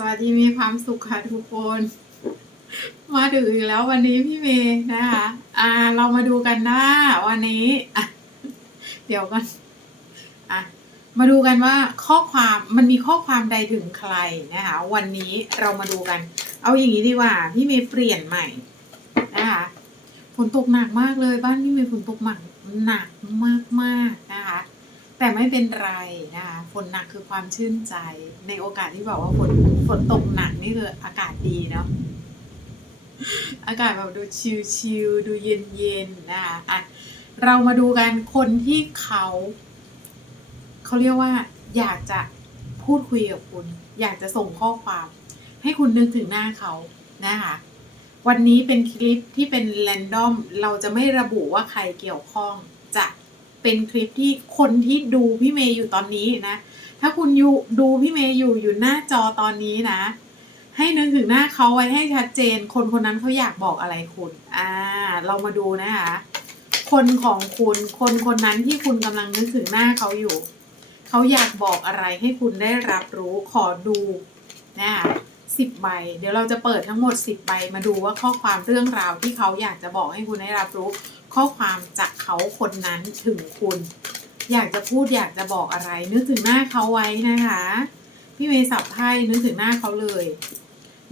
สวัสดีมีความสุขค่ะทุกคน มาถึงอีกแล้ววันนี้พี่เมย์นะคะ อ่า เรามาดูกันนะวันนี้อะเดี๋ยวกันอะมาดูกันว่าข้อความมันมีข้อความใดถึงใครนะคะ วันนี้เรามาดูกัน เอาอย่างนี้ดีกว่า พี่เมย์เปลี่ยนใหม่นะคะฝนตกหนักมากเลย บ้านพี่เมย์ฝนตกหนักหนักมากๆนะคะ แต่ไม่เป็นไรนะคะฝนหนักคือความชื่นใจ ในโอกาสที่บอกว่าฝนฝนตกหนักนี่คืออากาศดีเนาะอากาศแบบดูชิลๆดูเย็นๆนะคะอะเรามาดูกันคนที่เขาเขาเรียกว่า อยากจะพูดคุยกับคุณ อยากจะส่งข้อความ ให้คุณนึกถึงหน้าเขานะคะวันนี้เป็นคลิปที่เป็นแรนดอม เราจะไม่ระบุว่าใครเกี่ยวข้องจะ เป็นคลิปที่คนที่ดูพี่เมย์อยู่ตอนนี้นะ ถ้าคุณอยู่ดูพี่เมย์อยู่อยู่หน้าจอตอนนี้นะ ให้นึกถึงหน้าเขาไว้ให้ชัดเจน คนคนนั้นเขาอยากบอกอะไรคุณอ่า เรามาดูนะคะ คนของคุณคนคนนั้นที่คุณกำลังนึกถึงหน้าเขาอยู่เขาอยากบอกอะไรให้คุณได้รับรู้ขอดูนะคะสิบใบ เดี๋ยวเราจะเปิดทั้งหมดสิบใบมาดูว่าข้อความเรื่องราวที่เขาอยากจะบอกให้คุณได้รับรู้ ข้อความจากเขาคนนั้นถึงคุณ อยากจะพูดอยากจะบอกอะไร นึกถึงหน้าเขาไว้นะคะ พี่เมย์สับไพ่นึกถึงหน้าเขาเลย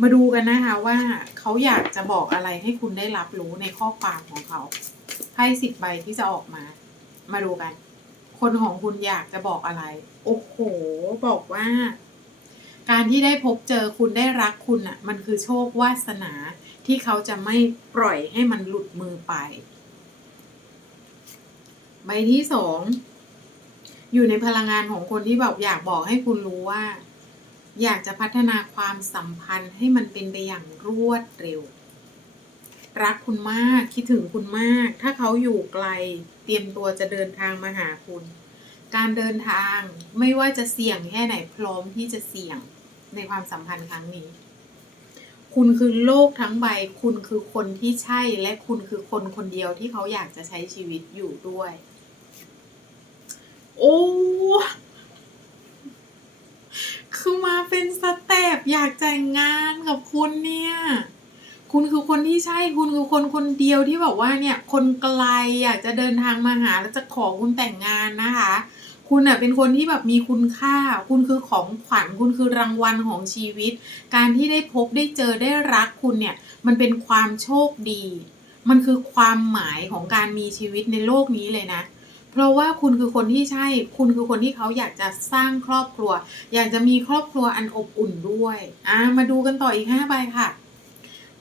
มาดูกันนะคะว่าเขาอยากจะบอกอะไรให้คุณได้รับรู้ในข้อความของเขาไพ่สิบใบที่จะออกมา มาดูกัน คนของคุณอยากจะบอกอะไร โอ้โห บอกว่า การที่ได้พบเจอคุณได้รักคุณอะ มันคือโชควาสนาที่เขาจะไม่ปล่อยให้มันหลุดมือไป ใบที่สองอยู่ในพลังงานของคนที่แบบอยากบอกให้คุณรู้ว่า อยากจะพัฒนาความสัมพันธ์ให้มันเป็นไปอย่างรวดเร็ว รักคุณมากคิดถึงคุณมาก ถ้าเขาอยู่ไกล เตรียมตัวจะเดินทางมาหาคุณ การเดินทางไม่ว่าจะเสี่ยงแค่ไหนพร้อมที่จะเสี่ยงในความสัมพันธ์ครั้งนี้ คุณคือโลกทั้งใบ คุณคือคนที่ใช่และคุณคือคนคนเดียวที่เขาอยากจะใช้ชีวิตอยู่ด้วย โอ้คือมาเป็นสเต็ปอยากแต่งงานกับคุณเนี่ย คุณคือคนที่ใช่คุณคือคนคนเดียวที่แบบว่าเนี่ย คนไกลอยากจะเดินทางมาหาแล้วจะขอคุณแต่งงานนะคะ คุณอะเป็นคนที่แบบมีคุณค่า คุณคือของขวัญคุณคือรางวัลของชีวิต การที่ได้พบได้เจอได้รักคุณเนี่ย มันเป็นความโชคดี มันคือความหมายของการมีชีวิตในโลกนี้เลยนะ เพราะว่าคุณคือคนที่ใช่ คุณคือคนที่เขาอยากจะสร้างครอบครัว อยากจะมีครอบครัวอันอบอุ่นด้วยอ่ามาดูกันต่ออีกห้าใบค่ะ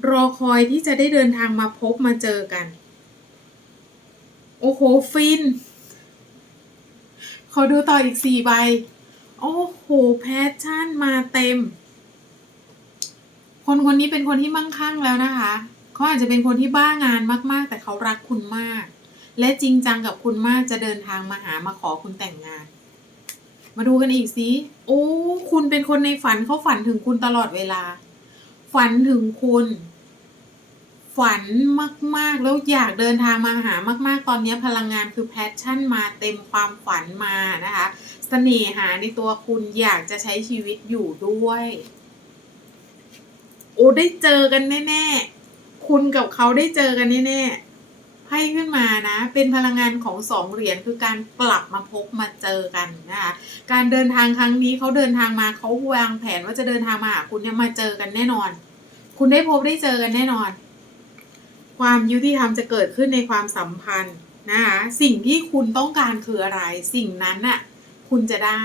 รอคอยที่จะได้เดินทางมาพบมาเจอกัน โอ้โหฟิน ขอดูต่ออีกสี่ใบ โอ้โหแพชชั่นมาเต็ม คนคนนี้เป็นคนที่มั่งคั่งแล้วนะคะ เขาอาจจะเป็นคนที่บ้างานมาก ๆ แต่เขารักคุณมาก และจริงจังกับคุณมากจะเดินทางมาหามาขอคุณแต่งงาน มาดูกันอีกสิโอ้คุณเป็นคนในฝันเขาฝันถึงคุณตลอดเวลา ฝันถึงคุณ ฝันมาก ๆ แล้วอยากเดินทางมาหามาก ๆ ตอนนี้พลังงานคือแพชชั่นมาเต็มความฝันมานะคะเสน่หาในตัวคุณอยากจะใช้ชีวิตอยู่ด้วย โอ้ได้เจอกันแน่ ๆ คุณกับเขาได้เจอกันแน่ ๆ พ่ขึ้นมานะ เป็นพลังงานของสองเหรียญคือการกลับมาพบมาเจอกันนะคะการเดินทางครั้งนี้เขาเดินทางมาเขาวางแผนว่าจะเดินทางมาหาคุณเนี่ยมาเจอกันแน่นอน คุณได้พบได้เจอกันแน่นอน ความยุติธรรมจะเกิดขึ้นในความสัมพันธ์นะคะสิ่งที่คุณต้องการคืออะไร สิ่งนั้นน่ะคุณจะได้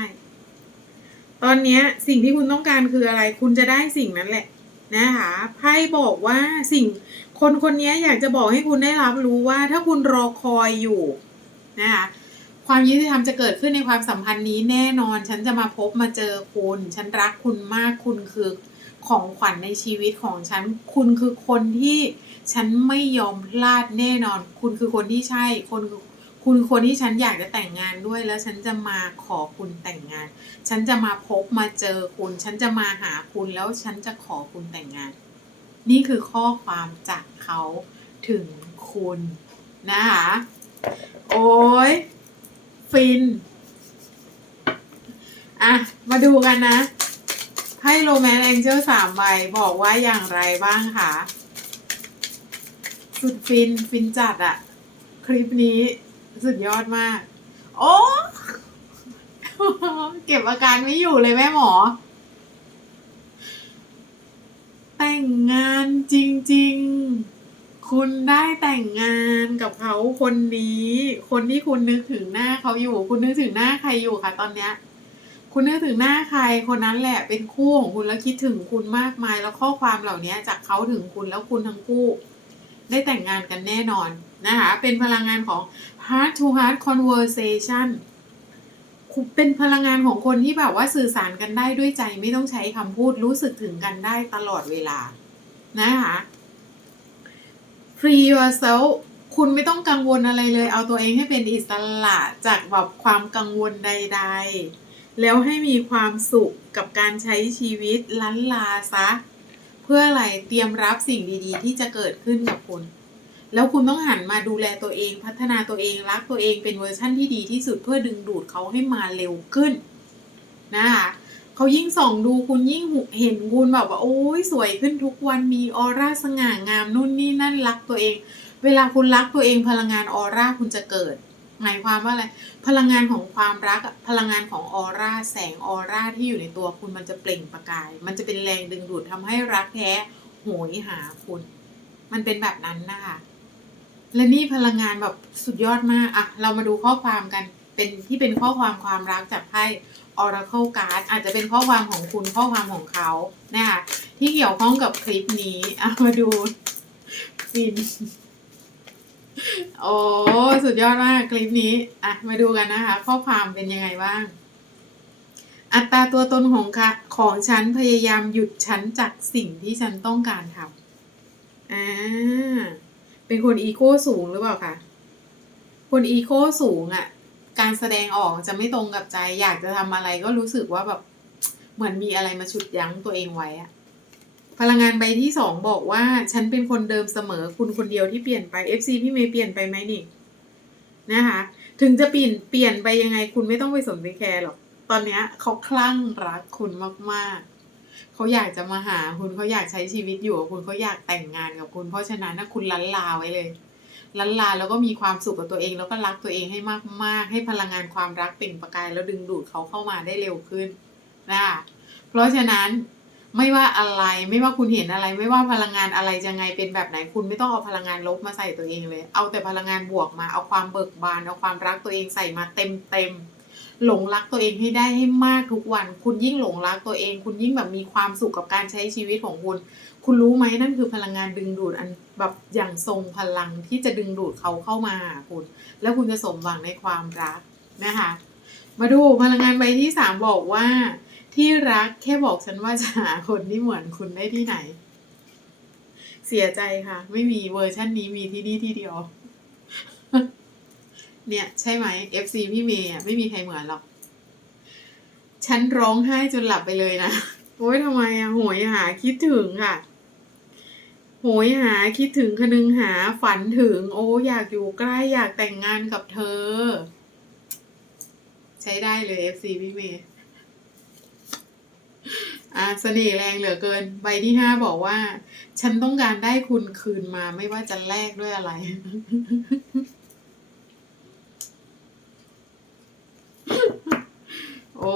ตอนนี้สิ่งที่คุณต้องการคืออะไร คุณจะได้สิ่งนั้นแหละนะคะไพ่บอกว่าสิ่ง คนคนนี้อยากจะบอกให้คุณได้รับรู้ว่าถ้าคุณรอคอยอยู่นะคะความยุติธรรมจะเกิดขึ้นในความสัมพันธ์นี้แน่นอน ฉันจะมาพบมาเจอคุณ ฉันรักคุณมากคุณคือของขวัญในชีวิตของฉัน คุณคือคนที่ฉันไม่ยอมพลาดแน่นอน คุณคือคนที่ใช่ คนคุณคือคนที่ฉันอยากจะแต่งงานด้วย แล้วฉันจะมาขอคุณแต่งงาน ฉันจะมาพบมาเจอคุณ ฉันจะมาหาคุณแล้วฉันจะขอคุณแต่งงาน นี่คือข้อความจากเขาถึงคุณนะคะ โอ้ยฟิน อะ มาดูกันนะไพ่โรแมนแองเจิลสามใบบอกว่าอย่างไรบ้างคะสุดฟิน ฟินจัดอะคลิปนี้สุดยอดมาก โอ้ เก็บอาการไม่อยู่เลยแม่หมอ แต่งงานจริง ๆ คุณได้แต่งงานกับเขาคนนี้ คนที่คุณนึกถึงหน้าเขาอยู่ คุณนึกถึงหน้าใครอยู่คะตอนเนี้ย คุณนึกถึงหน้าใครคนนั้นแหละเป็นคู่ของคุณแล้วคิดถึงคุณมากมาย แล้วข้อความเหล่านี้จากเขาถึงคุณแล้วคุณทั้งคู่ ได้แต่งงานกันแน่นอนนะคะ เป็นพลังงานของ heart to heart conversation เป็นพลังงานของคนที่แบบว่าสื่อสารกันได้ด้วยใจไม่ต้องใช้คำพูดรู้สึกถึงกันได้ตลอดเวลานะคะ free yourself คุณไม่ต้องกังวลอะไรเลย เอาตัวเองให้เป็นอิสระจากแบบความกังวลใด ๆ แล้วให้มีความสุขกับการใช้ชีวิตลันลาซะ เพื่ออะไรเตรียมรับสิ่งดีๆ ที่จะเกิดขึ้นกับคุณ แล้วคุณต้องหันมาดูแลตัวเอง พัฒนาตัวเองรักตัวเองเป็นเวอร์ชั่นที่ดีที่สุดเพื่อดึงดูดเขาให้มาเร็วขึ้นนะคะเขายิ่งส่องดูคุณยิ่งเห็นคุณแบบว่าโอ้ยสวยขึ้นทุกวันมีออร่าสง่างามนู่นนี่นั่นรักตัวเอง เวลาคุณรักตัวเองพลังงานออร่าคุณจะเกิดหมายความว่าอะไรพลังงานของความรักพลังงานของออร่าแสงออร่าที่อยู่ในตัวคุณมันจะเปล่งประกาย มันจะเป็นแรงดึงดูดทำให้รักแท้โหยหาคุณ มันเป็นแบบนั้นนะคะ และนี่พลังงานแบบสุดยอดมากอะเรามาดูข้อความกัน เป็นที่เป็นข้อความความรักจากไพ่ Oracle Card อาจจะเป็นข้อความของคุณข้อความของเขานะคะที่เกี่ยวข้องกับคลิปนี้เอามาดูฟินโอ้สุดยอดมากคลิปนี้อะมาดูกันนะคะ ข้อความเป็นยังไงบ้าง อัตราตัวตนของค่ะของฉันพยายามหยุดฉันจากสิ่งที่ฉันต้องการทำอ่า เป็นคนอีโก้สูงหรือเปล่าคะคนอีโก้สูงอะ่ะ การแสดงออกจะไม่ตรงกับใจ อยากจะทำอะไรก็รู้สึกว่าแบบเหมือนมีอะไรมาฉุดยั้งตัวเองไว้อะพลังงานใบที่สองบอกว่า ฉันเป็นคนเดิมเสมอคุณคนเดียวที่เปลี่ยนไป FC พี่เมย์เปลี่ยนไปไหมนี่นะคะ ถึงจะเปลี่ยนเปลี่ยนไปยังไงคุณไม่ต้องไปสนใจแคร์หรอก ตอนเนี้ยเขาคลั่งรักคุณมากๆ เขาอยากจะมาหาคุณเขาอยากใช้ชีวิตอยู่กับคุณเขาอยากแต่งงานกับคุณ เพราะฉะนั้นนะคุณลันลาไว้เลยลันลาแล้วก็มีความสุขกับตัวเองแล้วก็รักตัวเองให้มากๆ ให้พลังงานความรักเปล่งประกายแล้วดึงดูดเขาเข้ามาได้เร็วขึ้นนะเพราะฉะนั้นไม่ว่าอะไรไม่ว่าคุณเห็นอะไร ไม่ว่าพลังงานอะไรจะไงเป็นแบบไหนคุณไม่ต้องเอาพลังงานลบมาใส่ตัวเองเลย เอาแต่พลังงานบวกมาเอาความเบิกบานเอาความรักตัวเองใส่มาเต็มเต็ม หลงรักตัวเองให้ได้ให้มากทุกวัน คุณยิ่งหลงรักตัวเอง คุณยิ่งแบบมีความสุขกับการใช้ชีวิตของคุณ คุณรู้ไหมนั่นคือพลังงานดึงดูดอันแบบอย่างทรงพลังที่จะดึงดูดเขาเข้ามาคุณ แล้วคุณจะสมหวังในความรักนะคะ มาดูพลังงานใบที่สามบอกว่า ที่รักแค่บอกฉันว่าจะหาคนที่เหมือนคุณได้ที่ไหน เสียใจค่ะ ไม่มีเวอร์ชันนี้มีที่นี่ที่เดียว เนี่ย ใช่ไหม FC พี่เมย์อะไม่มีใครเหมือนหรอก ฉันร้องไห้จนหลับไปเลยนะ โอ้ยทำไมอะโหยหาคิดถึงค่ะ โหยหาคิดถึงคนึงหาฝันถึง โอ้อยากอยู่ใกล้อยากแต่งงานกับเธอ ใช้ได้เลย FC พี่เมย์อะเสน่ห์แรงเหลือเกิน ใบที่ห้าบอกว่า ฉันต้องการได้คุณคืนมาไม่ว่าจะแลกด้วยอะไร โอ้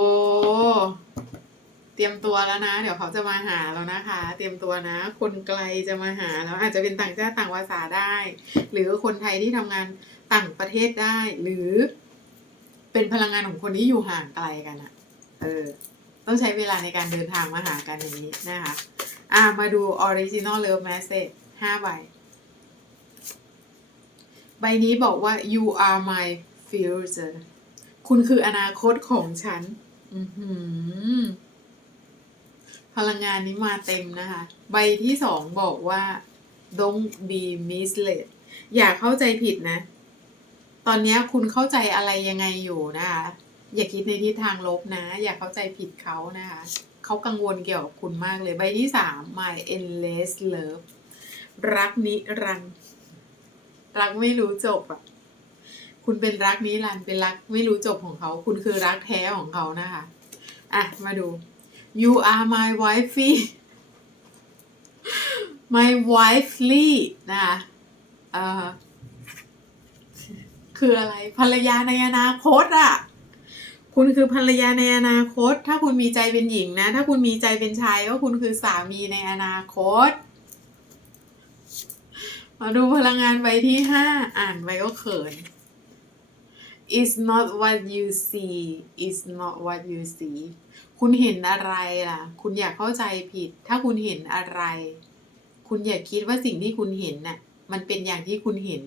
เตรียมตัวแล้วนะ เดี๋ยวเขาจะมาหาแล้วนะคะ เตรียมตัวนะ คนไกลจะมาหาแล้วอาจจะเป็นต่างชาติต่างภาษาได้ หรือคนไทยที่ทำงานต่างประเทศได้ หรือ เป็นพลังงานของคนที่อยู่ห่างไกลกันอะเออ ต้องใช้เวลาในการเดินทางมาหากันอย่างนี้นะคะ อ่ามาดู original love message ห้าใบ ใบนี้บอกว่า you are my future คุณคืออนาคตของฉัน อือหือ พลังงานนี้มาเต็มนะคะ ใบที่สองบอกว่า don't be misled อย่าเข้าใจผิดนะ ตอนนี้คุณเข้าใจอะไรยังไงอยู่นะคะอย่าคิดในทิศทางลบนะ อย่าเข้าใจผิดเขานะคะเขากังวลเกี่ยวกับคุณมากเลย ใบที่สาม my endless love รักนิรันดร์รักไม่รู้จบอะคุณเป็นรักนิรันดร์เป็นรักไม่รู้จบของเขา คุณคือรักแท้ของเขานะคะ อะ มาดู you are my wifey my wifely นะคะคืออะไรภรรยาในอนาคตอะคุณคือภรรยาในอนาคต ถ้าคุณมีใจเป็นหญิงนะ ถ้าคุณมีใจเป็นชายก็คุณคือสามีในอนาคตมาดูพลังงานใบที่ห้าอ่านไปก็เขิน It's not what you see It's not what you see คุณเห็นอะไรล่ะ คุณอยากเข้าใจผิด ถ้าคุณเห็นอะไร คุณอย่าคิดว่าสิ่งที่คุณเห็นน่ะ มันเป็นอย่างที่คุณเห็น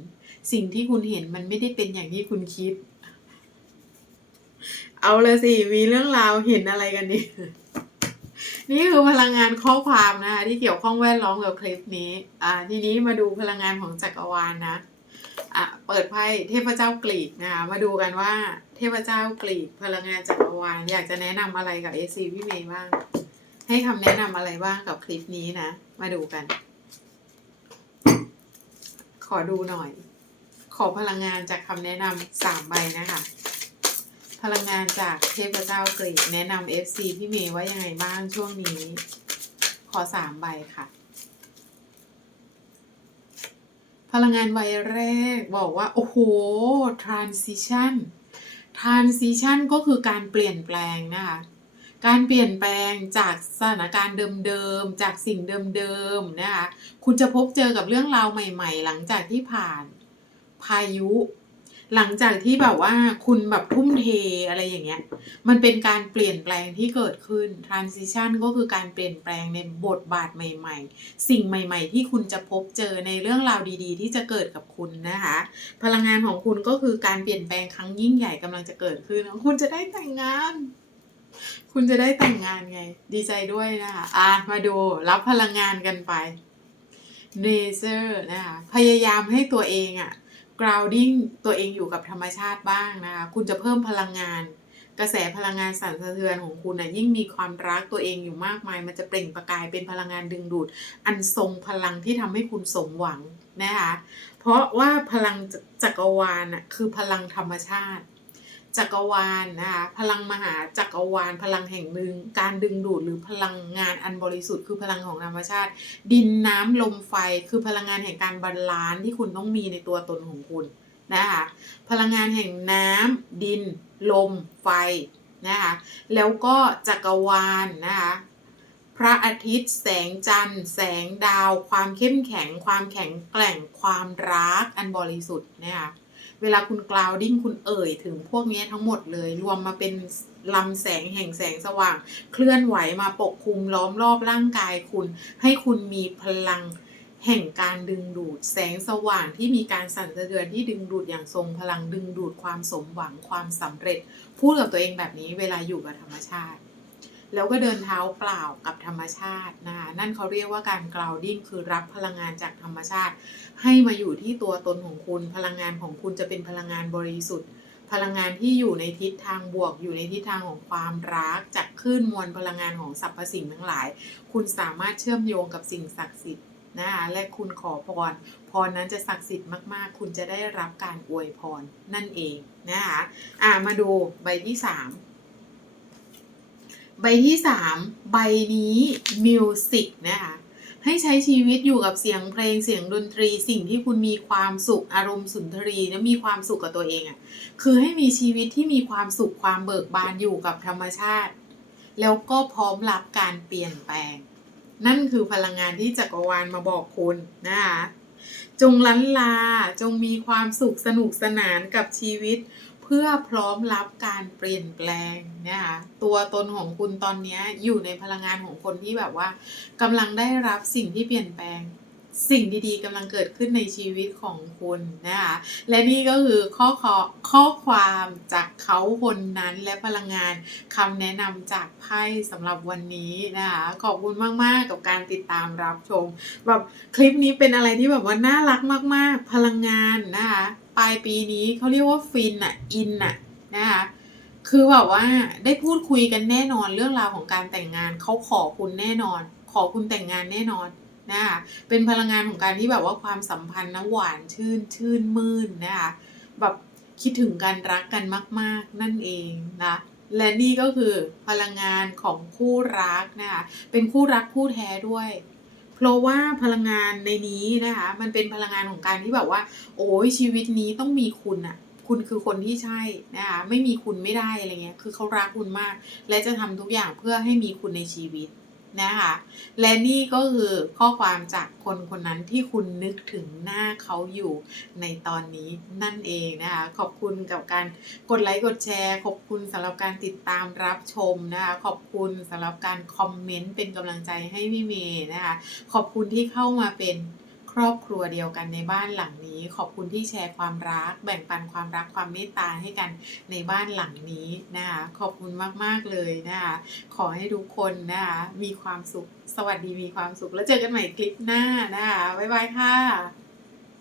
สิ่งที่คุณเห็นมันไม่ได้เป็นอย่างที่คุณคิด เอาละสิ มีเรื่องราวเห็นอะไรกันดินี่คือพลังงานข้อความนะคะที่เกี่ยวข้องแวดล้อมกับคลิปนี้ อ่า ทีนี้มาดูพลังงานของจักรวาลนะ อะเปิดไพ่เทพเจ้ากรีกนะคะมาดูกันว่าเทพเจ้ากรีกพลังงานจักรวาลอยากจะแนะนำอะไรกับเอซีพี่เมย์บ้าง ให้คำแนะนำอะไรบ้างกับคลิปนี้นะ มาดูกัน ขอดูหน่อย ขอพลังงานจากคำแนะนำสามใบนะคะพลังงานจากเทพเจ้ากรีกแนะนำ FC พี่เมย์ว่ายังไงบ้างช่วงนี้ ขอสามใบค่ะ พลังงานวัยแรกบอกว่า โอ้โห transition transition ก็คือการเปลี่ยนแปลงนะคะ การเปลี่ยนแปลงจากสถานการณ์เดิมๆ จากสิ่งเดิมๆ นะคะ คุณจะพบเจอกับเรื่องราวใหม่ๆ หลังจากที่ผ่าน พายุ หลังจากที่แบบว่าคุณแบบทุ่มเทอะไรอย่างเงี้ย มันเป็นการเปลี่ยนแปลงที่เกิดขึ้น transition ก็คือการเปลี่ยนแปลงในบทบาทใหม่ ๆ สิ่งใหม่ๆ ที่คุณจะพบเจอในเรื่องราวดี ๆ ที่จะเกิดกับคุณนะคะ พลังงานของคุณก็คือการเปลี่ยนแปลงครั้งยิ่งใหญ่กำลังจะเกิดขึ้น คุณจะได้แต่งงาน คุณจะได้แต่งงานไง ดีใจด้วยนะคะ อะ มาดูรับพลังงานกันไปเนเซอร์นะคะ พยายามให้ตัวเองอะ grounding ตัวเองอยู่กับธรรมชาติบ้างนะคะ คุณจะเพิ่มพลังงาน กระแสพลังงานสั่นสะเทือนของคุณนะยิ่งมีความรักตัวเองอยู่มากมาย มันจะเปล่งประกายเป็นพลังงานดึงดูด อันทรงพลังที่ทำให้คุณสมหวังนะคะ เพราะว่าพลังจักรวาลน่ะคือพลังธรรมชาติ จักรวาลนะคะพลังมหาจักรวาล พลังแห่งหนึ่งการดึงดูดหรือพลังงานอันบริสุทธิ์คือพลังของธรรมชาติ ดินน้ำลมไฟคือพลังงานแห่งการบาลานซ์ที่คุณต้องมีในตัวตนของคุณนะคะพลังงานแห่งน้ำดิน ลม ไฟนะคะแล้วก็จักรวาลนะคะพระอาทิตย์แสงจันทร์ แสงดาว ความเข้มแข็ง ความแข็งแกร่งความรักอันบริสุทธิ์นะคะ เวลาคุณกล่าวดิ้งคุณเอ่ยถึงพวกนี้ทั้งหมดเลย รวมมาเป็นลำแสงแห่งแสงสว่าง เคลื่อนไหวมาปกคลุมล้อมรอบร่างกายคุณ ให้คุณมีพลังแห่งการดึงดูดแสงสว่างที่มีการสั่นสะเทือนที่ดึงดูดอย่างทรงพลังดึงดูดความสมหวังความสำเร็จ พูดกับตัวเองแบบนี้เวลาอยู่กับธรรมชาติ แล้วก็เดินเท้าเปล่ากับธรรมชาตินะคะนั่นเขาเรียกว่าการกราวดิ้งคือรับพลังงานจากธรรมชาติ ให้มาอยู่ที่ตัวตนของคุณพลังงานของคุณจะเป็นพลังงานบริสุทธิ์ พลังงานที่อยู่ในทิศทางบวก อยู่ในทิศทางของความรักจากคลื่นมวลพลังงานของสรรพสิ่งทั้งหลาย คุณสามารถเชื่อมโยงกับสิ่งศักดิ์สิทธิ์นะคะและคุณขอพร พรนั้นจะศักดิ์สิทธิ์มาก ๆ คุณจะได้รับการอวยพรนั่นเองนะคะอ่ามาดูใบที่สาม ใบที่สามใบนี้มิวสิกนะคะให้ใช้ชีวิตอยู่กับเสียงเพลงเสียงดนตรีสิ่งที่คุณมีความสุขอารมณ์สุนทรีและมีความสุขกับตัวเองอะ่ะคือให้มีชีวิตที่มีความสุขความเบิกบานอยู่กับธรรมชาติ แล้วก็พร้อมรับการเปลี่ยนแปลง นั่นคือพลังงานที่จักรวาลมาบอกคุณนะคะจงลันลาจงมีความสุขสนุกสนานกับชีวิต เพื่อพร้อมรับการเปลี่ยนแปลงนะคะตัวตนของคุณตอนนี้อยู่ในพลังงานของคนที่แบบว่ากำลังได้รับสิ่งที่เปลี่ยนแปลงสิ่งดีๆกำลังเกิดขึ้นในชีวิตของคุณนะคะและนี่ก็คือข้อขอข้อความจากเขาคนนั้นและพลังงานคำแนะนำจากไพ่สำหรับวันนี้นะคะขอบคุณมากๆกับการติดตามรับชมแบบคลิปนี้เป็นอะไรที่แบบว่าน่ารักมากๆ พลังงานนะคะ ปลายปีนี้เขาเรียกว่าฟินอะอินอะนะคะคือแบบว่าได้พูดคุยกันแน่นอนเรื่องราวของการแต่งงานเขาขอคุณแน่นอน ขอคุณแต่งงานแน่นอนนะคะเป็นพลังงานของการที่แบบว่าความสัมพันธ์นะหวานชื่นชื่นมื่นนะคะแบบคิดถึงกันรักกันมาก ๆ นั่นเองนะและนี่ก็คือพลังงานของคู่รักนะคะเป็นคู่รักคู่แท้ด้วย เพราะว่าพลังงานในนี้นะคะ มันเป็นพลังงานของการที่แบบว่า โอ้ยชีวิตนี้ต้องมีคุณอะคุณคือคนที่ใช่นะคะไม่มีคุณไม่ได้อะไรเงี้ยคือเขารักคุณมาก และจะทำทุกอย่างเพื่อให้มีคุณในชีวิต นะคะและนี่ก็คือข้อความจากคนคนนั้นที่คุณนึกถึงหน้าเขาอยู่ในตอนนี้นั่นเองนะคะขอบคุณกับการกดไลค์กดแชร์ ขอบคุณสำหรับการติดตามรับชมนะคะขอบคุณสำหรับการคอมเมนต์เป็นกำลังใจให้พี่เมย์นะคะขอบคุณที่เข้ามาเป็น รอบครัวเดียวกันในบ้านหลังนี้ ขอบคุณที่แชร์ความรัก แบ่งปันความรักความเมตตาให้กันในบ้านหลังนี้นะคะขอบคุณมากๆเลยนะคะขอให้ทุกคนนะคะมีความสุขสวัสดีมีความสุขแล้วเจอกันใหม่คลิปหน้านะคะบ๊ายบายค่ะ